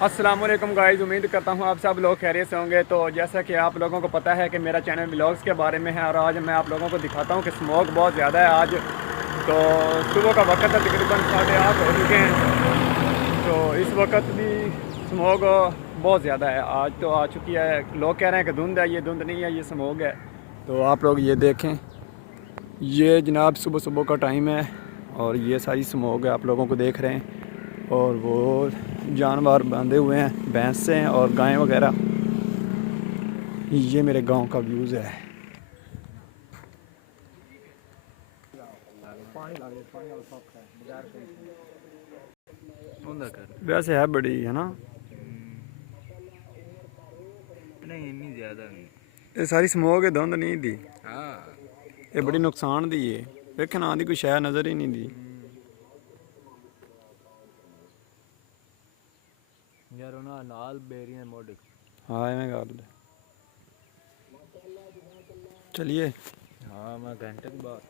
अस्सलाम वालेकुम गाइस, उम्मीद करता हूँ आप सब लोग खैरियत से होंगे। तो जैसा कि आप लोगों को पता है कि मेरा चैनल व्लॉग्स के बारे में है और आज मैं आप लोगों को दिखाता हूँ कि स्मोक बहुत ज़्यादा है आज। तो सुबह का वक्त है, तकरीबन 8:30 हो चुके हैं। तो इस वक्त भी स्मोक बहुत ज़्यादा है। आज तो आ चुकी है, लोग कह रहे हैं कि धुंध है, ये धुंध नहीं है, ये स्मोक है। तो आप लोग ये देखें, ये जनाब सुबह सुबह का टाइम है और ये सारी स्मोक है, आप लोगों को देख रहे हैं। और वो जानवर बांधे हुए हैं, भैंस हैं और गायें वगैरह। ये मेरे गांव का व्यूज़ है। वैसे है बड़ी, है ना? नहीं इतनी ज्यादा नहीं। ये सारी स्मोक है, धुंध नहीं दी। हाँ ये बड़ी नुकसान दी है। देखे ना, आदि कोई शय नज़र ही नहीं दी। यार उन्हें लाल बेरियां मोड़। हाँ मैं गल चलिए। हाँ मैं घंटे के बाद